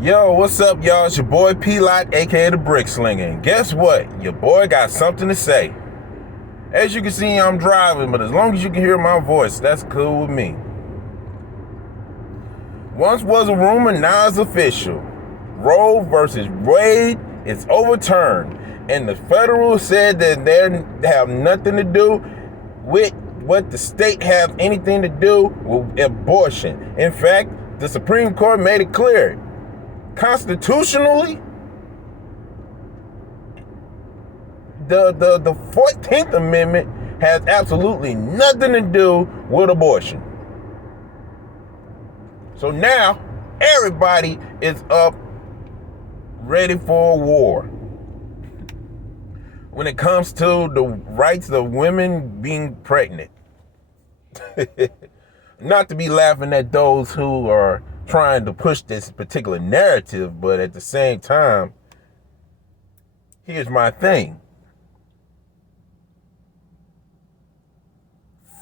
Yo, what's up, y'all? It's your boy P-Lot, aka the Brick Slinger. And guess what? Your boy got something to say. As you can see, I'm driving, but as long as you can hear my voice, that's cool with me. Once was a rumor, now it's official. Roe versus Wade is overturned, and the federal said that they have nothing to do with what the state has anything to do with abortion. In fact, the Supreme Court made it clear. Constitutionally, the 14th Amendment has absolutely nothing to do with abortion. So now everybody is up ready for a war when it comes to the rights of women being pregnant. Not to be laughing at those who are trying to push this particular narrative, but at the same time, here's my thing.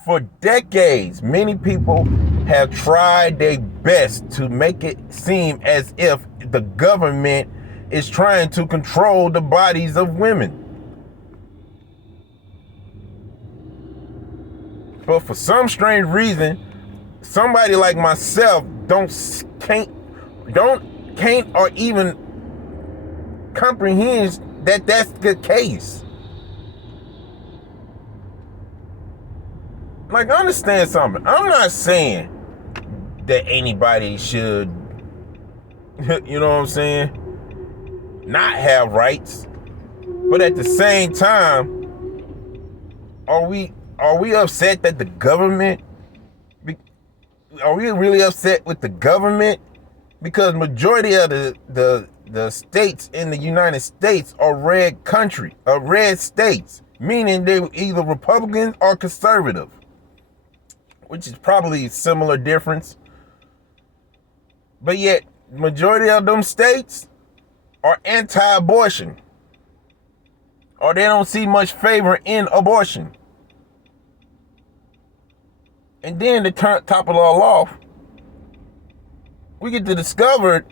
For decades, many people have tried their best to make it seem as if the government is trying to control the bodies of women. But for some strange reason, somebody like myself can't or even comprehend that that's the case. Like, understand something. I'm not saying that anybody should, you know what I'm saying, not have rights. But at the same time, are we upset that the government, are we really upset with the government? Because majority of the states in the United States are red states, meaning they were either Republican or conservative, which is probably a similar difference. But yet, majority of them states are anti-abortion, or they don't see much favor in abortion. And then to top it all off, we get to discover,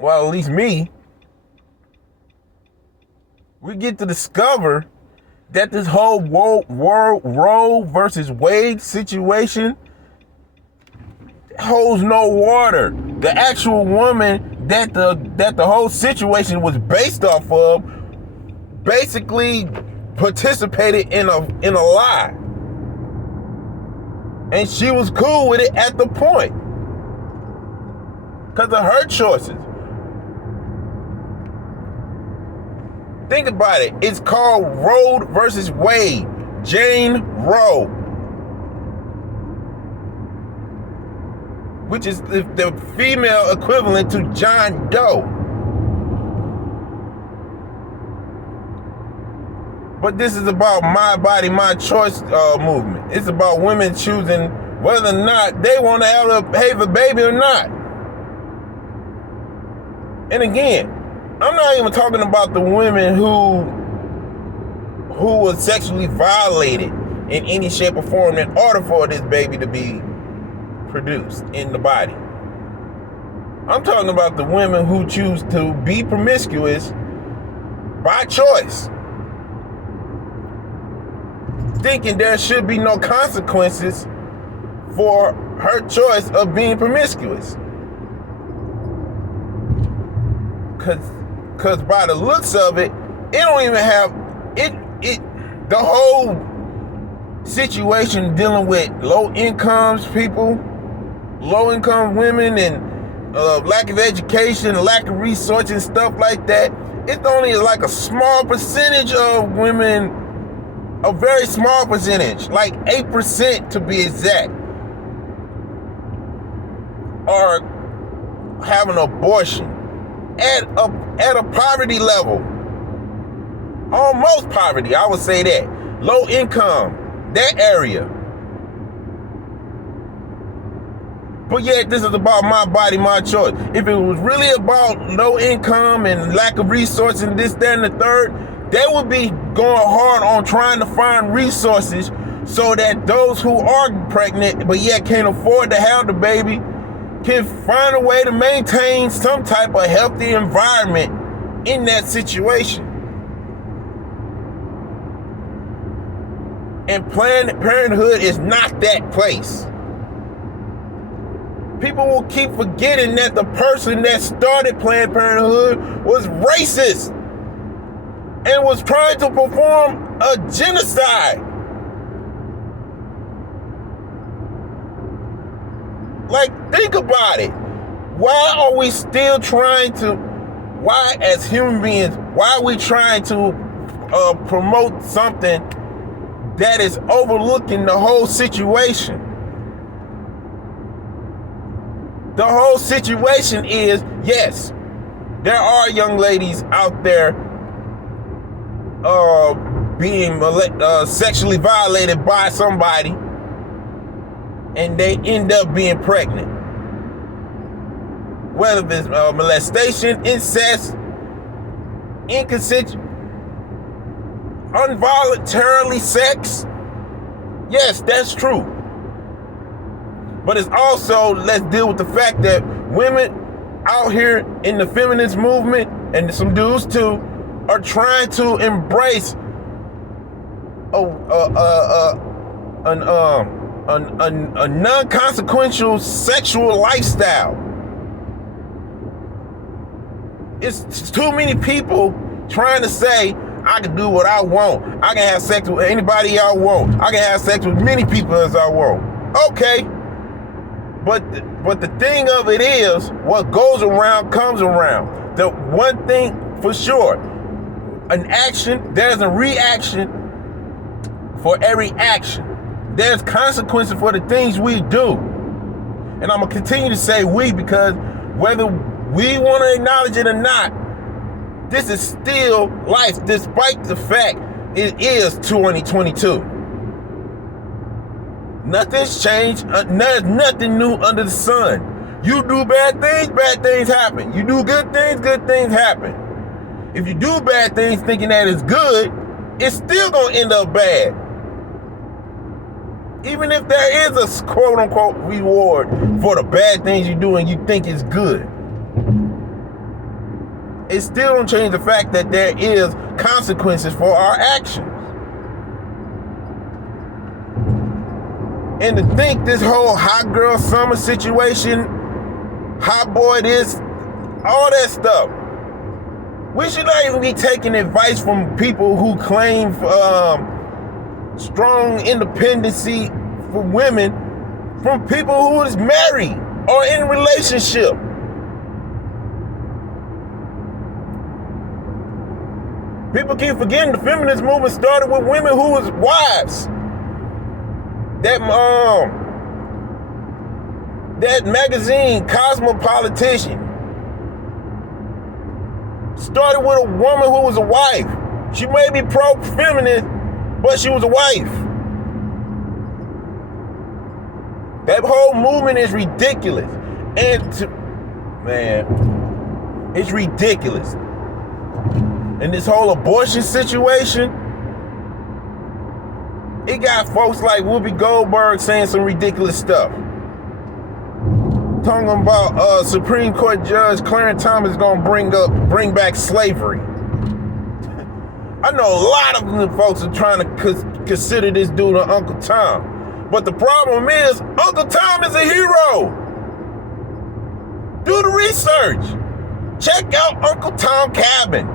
well, at least me, we get to discover that this whole Roe versus Wade situation holds no water. The actual woman that the whole situation was based off of basically participated in a lie. And she was cool with it at the point, because of her choices. Think about it. It's called Roe versus Wade. Jane Roe, which is the female equivalent to John Doe. But this is about my body, my choice movement. It's about women choosing whether or not they want to have a baby or not. And again, I'm not even talking about the women who was sexually violated in any shape or form in order for this baby to be produced in the body. I'm talking about the women who choose to be promiscuous by choice, thinking there should be no consequences for her choice of being promiscuous. Cause by the looks of it, it don't even have the whole situation dealing with low income women, and lack of education, lack of resources and stuff like that. It's only like a small percentage of women, a very small percentage, like 8% to be exact, are having abortion at a poverty level. Almost poverty, I would say that. Low income, that area. But yet, this is about my body, my choice. If it was really about low income and lack of resources and this, that, and the third, they would be going hard on trying to find resources so that those who are pregnant but yet can't afford to have the baby can find a way to maintain some type of healthy environment in that situation. And Planned Parenthood is not that place. People will keep forgetting that the person that started Planned Parenthood was racist and was trying to perform a genocide. Like, think about it. Why are we still why as human beings, why are we trying to promote something that is overlooking the whole situation? The whole situation is, yes, there are young ladies out there being sexually violated by somebody, and they end up being pregnant. Whether it's molestation, incest, involuntarily sex, yes, that's true. But it's also, let's deal with the fact that women out here in the feminist movement, and some dudes too, are trying to embrace a non-consequential sexual lifestyle. It's too many people trying to say, I can do what I want. I can have sex with anybody I want. I can have sex with many people as I want. Okay. But the thing of it is, what goes around comes around. The one thing for sure, an action, there's a reaction for every action. There's consequences for the things we do. And I'm going to continue to say we, because whether we want to acknowledge it or not, this is still life, despite the fact it is 2022. Nothing's changed. There's nothing new under the sun. You do bad things happen. You do good things happen. If you do bad things thinking that it's good, it's still going to end up bad. Even if there is a quote-unquote reward for the bad things you do and you think it's good, it still don't change the fact that there is consequences for our actions. And to think this whole hot girl summer situation, hot boy this, all that stuff, we should not even be taking advice from people who claim strong independency for women from people who is married or in a relationship. People keep forgetting the feminist movement started with women who was wives. That magazine, Cosmopolitan, started with a woman who was a wife. She may be pro-feminist, but she was a wife. That whole movement is ridiculous. It's ridiculous. And this whole abortion situation, it got folks like Whoopi Goldberg saying some ridiculous stuff. Talking about Supreme Court Judge Clarence Thomas is going to bring back slavery. I know a lot of them folks are trying to consider this dude an Uncle Tom. But the problem is, Uncle Tom is a hero. Do the research. Check out Uncle Tom Cabin.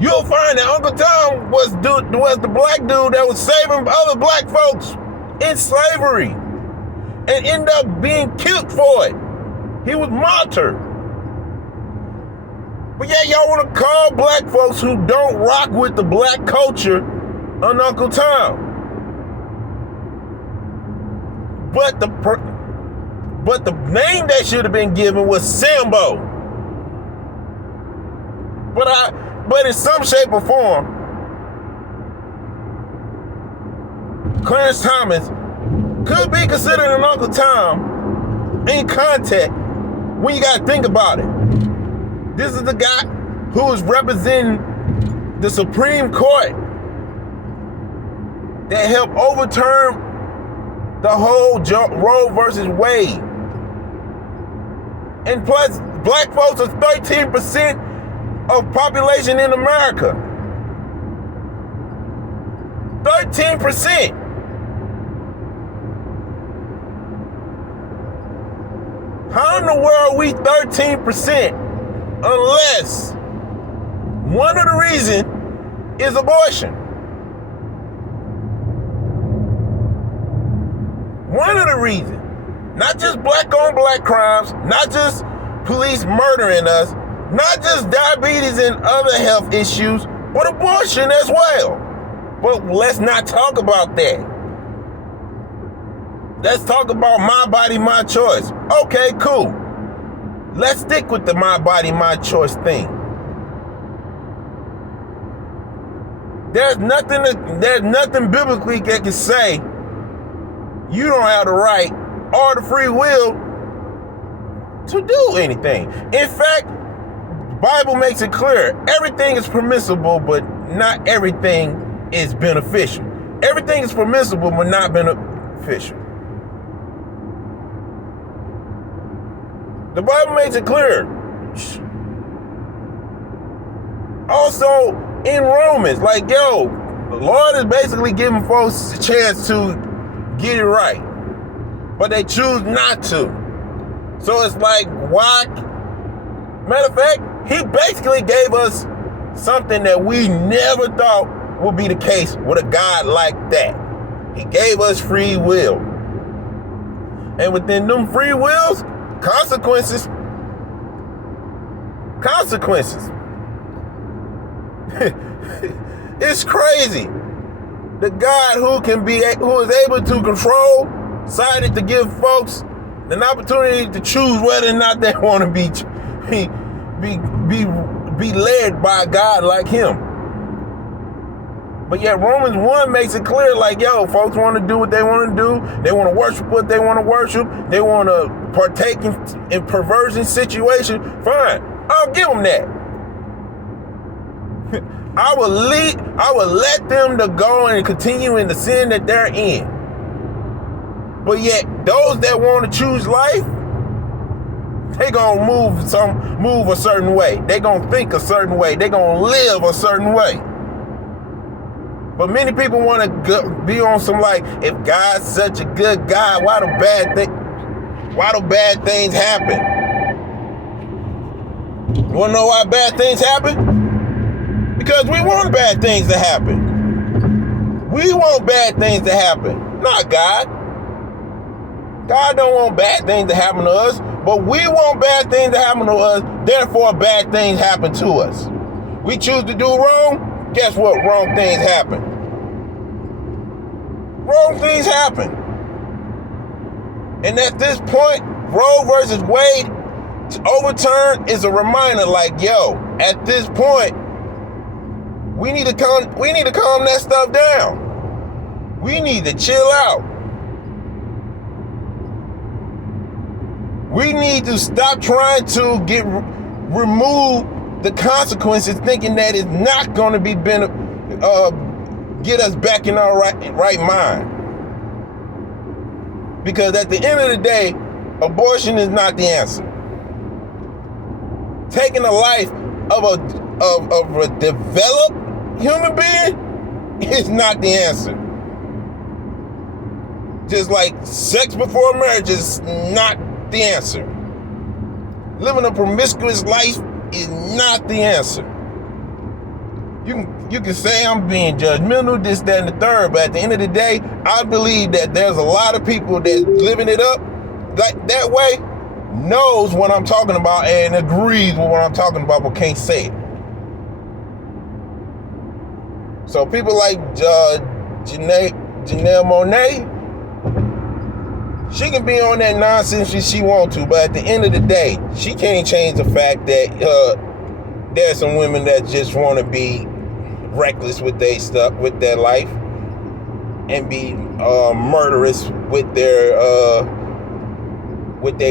You'll find that Uncle Tom was the black dude that was saving other black folks in slavery and ended up being killed for it. He was martyred. But yeah, y'all want to call black folks who don't rock with the black culture an Uncle Tom. But the name that should have been given was Sambo. But in some shape or form, Clarence Thomas could be considered an Uncle Tom in context when you gotta think about it. This is the guy who is representing the Supreme Court that helped overturn the whole Roe versus Wade. And plus, black folks are 13% of population in America. 13%. How in the world are we 13% unless one of the reasons is abortion? One of the reasons. Not just black on black crimes, not just police murdering us, not just diabetes and other health issues, but abortion as well. But let's not talk about that. Let's talk about my body, my choice. Okay, cool. Let's stick with the my body, my choice thing. There's nothing biblically that can say you don't have the right or the free will to do anything. In fact, the Bible makes it clear everything is permissible, but not everything is beneficial. Everything is permissible, but not beneficial. The Bible makes it clear. Also, in Romans, like, yo, the Lord is basically giving folks a chance to get it right, but they choose not to. So it's like, why? Matter of fact, he basically gave us something that we never thought would be the case with a God like that. He gave us free will. And within them free wills, consequences. It's crazy. The God who is able to control decided to give folks an opportunity to choose whether or not they want to be led by a God like him. But yet Romans 1 makes it clear, like, yo, folks want to do what they want to do. They want to worship what they want to worship. They want to partake in perversion situation. Fine, I'll give them that. I will let them to go and continue in the sin that they're in. But yet, those that want to choose life, they gonna move a certain way. They gonna think a certain way. They gonna live a certain way. But many people want to be on some, like, if God's such a good God, why do bad things happen? You want to know why bad things happen? Because we want bad things to happen. We want bad things to happen, not God. God don't want bad things to happen to us, but we want bad things to happen to us, therefore bad things happen to us. We choose to do wrong, guess what? Wrong things happen. Wrong things happen. And at this point, Roe versus Wade overturn is a reminder, like, yo, at this point, we need to calm that stuff down. We need to chill out. We need to stop trying to remove the consequences, thinking that it's not going to be get us back in our right mind. Because at the end of the day, abortion is not the answer. Taking the life of a developed human being is not the answer. Just like sex before marriage is not the answer. Living a promiscuous life is not the answer. You can say I'm being judgmental, this, that, and the third, but at the end of the day, I believe that there's a lot of people that's living it up like that way, knows what I'm talking about and agrees with what I'm talking about, but can't say it. So people like Janelle Monáe, she can be on that nonsense if she wants to, but at the end of the day, she can't change the fact that there's some women that just want to be reckless with their stuff, with their life, and be murderous with their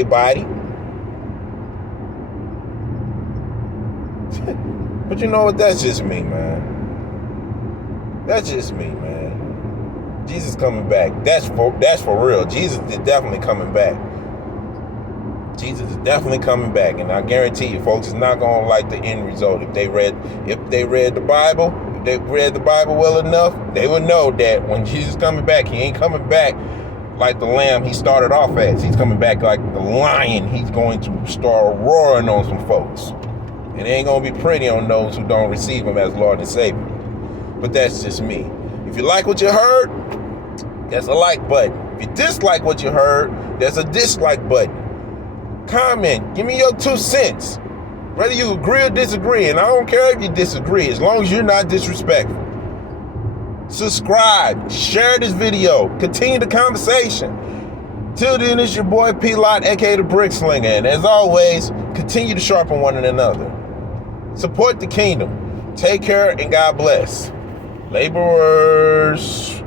body. But you know what? That's just me, man. That's just me, man. Jesus coming back. That's for real. Jesus is definitely coming back. Jesus is definitely coming back, and I guarantee you, folks, is not gonna like the end result. If they read the Bible, if they read the Bible well enough, they would know that when Jesus is coming back, he ain't coming back like the lamb he started off as. He's coming back like the lion. He's going to start roaring on some folks. It ain't gonna be pretty on those who don't receive him as Lord and Savior. But that's just me. If you like what you heard, that's a like button. If you dislike what you heard, there's a dislike button. Comment, give me your 2 cents. Whether you agree or disagree, and I don't care if you disagree, as long as you're not disrespectful. Subscribe, share this video, continue the conversation. Till then, it's your boy P-Lot, aka the Brick Slinger, and as always, continue to sharpen one another. Support the kingdom. Take care and God bless. Laborers.